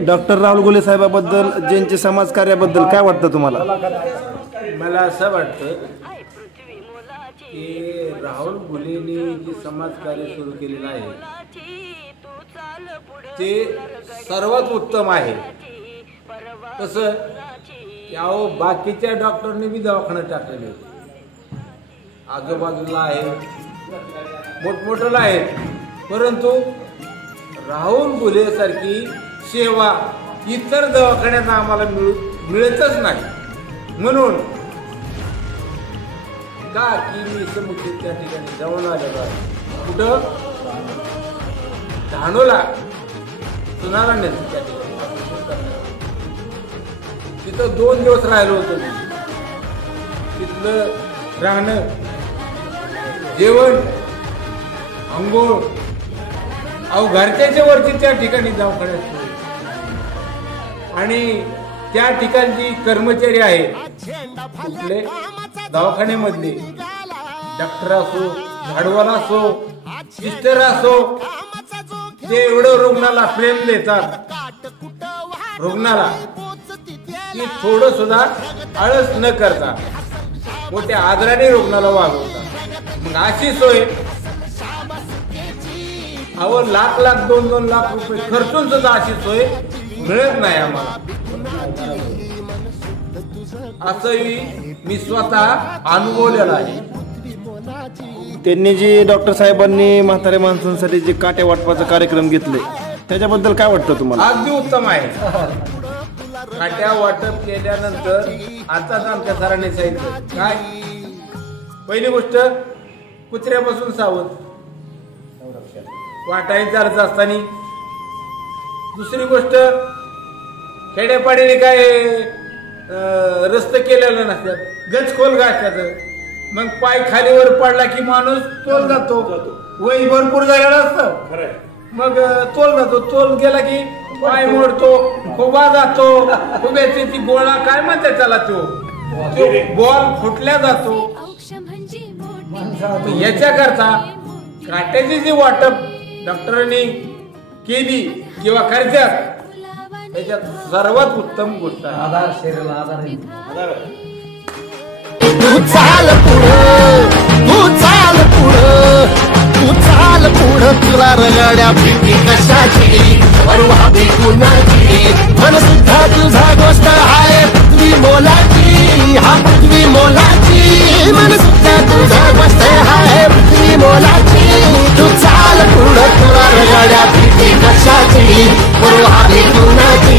Doctor Rahul गुले साहेबाबद्दल ज्यांचे समाज कार्याबद्दल काय वाटतं तुम्हाला? मला असं वाटतं की राहुल गुलेंनी जे समाजकार्य सुरू केलेलं आहे ते सर्वात उत्तम आहे. कसं की अहो बाकीच्या डॉक्टरने बी दवाखाने टाकलेले आजूबाजूला आहे, मोठमोठ्याला आहेत, परंतु राहुल गुलेसारखी सेवा इतर दवाखान्यात आम्हाला मिळतच नाही. म्हणून का की मी समुचित त्या ठिकाणी जाऊन आलेलो आहे. कुठं धानोला सुनाला नेतो त्या ठिकाणी, तिथं 2 दिवस राहिलो होतो. तिथलं राहणं, जेवण, अंघोळ अहो घरच्याच्या वरती त्या ठिकाणी दवाखान्यात आणि त्या ठिकाणची कर्मचारी आहे कुठले दवाखान्यामधले डॉक्टर असो, झाडवाला असो, सिस्टर असो, ते एवढं रुग्णाला प्रेम देतात रुग्णाला की थोडं सुद्धा आळस न करता मोठ्या आदराने रुग्णाला वागवतात. मग अशी सोय अहो लाख 2-2 लाख रुपये खर्चून सुद्धा अशी सोय मिळत नाही आम्हाला. असंही मी स्वतः अनुभवलेलं आहे. त्यांनी जे डॉक्टर साहेबांनी म्हाताऱ्या माणसांसाठी जे काट्या वाटपाचा कार्यक्रम घेतले त्याच्याबद्दल काय वाटतं तुम्हाला? अगदी उत्तम आहे. काट्या वाटप केल्यानंतर आताच आमच्या सरांनी सांगितलं काय, पहिली गोष्ट कुत्र्यापासून सावध वाटाई चालत असताना. दुसरी गोष्ट खेड्यापाडीने काय रस्ते केलेलं नसतात, गचखोल घासतात. मग पाय खालीवर पडला की माणूस तोल जातो, वय भरपूर झालेलं असतं, मग तोल जातो. तोल गेला की पाय मोडतो, खोबा जातो, खोब्याची ती गोळा काय म्हणतात त्याला, तो बॉल फुटल्या जातो. याच्याकरता काट्याची जी वाटप डॉक्टरांनी केली किंवा करतात त्याच्यात सर्वात उत्तम गोष्ट आहे आधार. शरीराला आधार तू चाल पुढं, तू चाल पुढं, तू चाल पुढं, तुला रगड्या भीती कशाची परवा भी कुणाची. मन सुद्धा तुझा गोष्ट आहे पृथ्वी मोलाची, हा पृथ्वी मोलाची. मन सुद्धा तुझा गोष्ट आहे पृथ्वी मोलाची. तू चाल पुढं, तुला रगड्या भीती कशाची परवा भी कुणाची.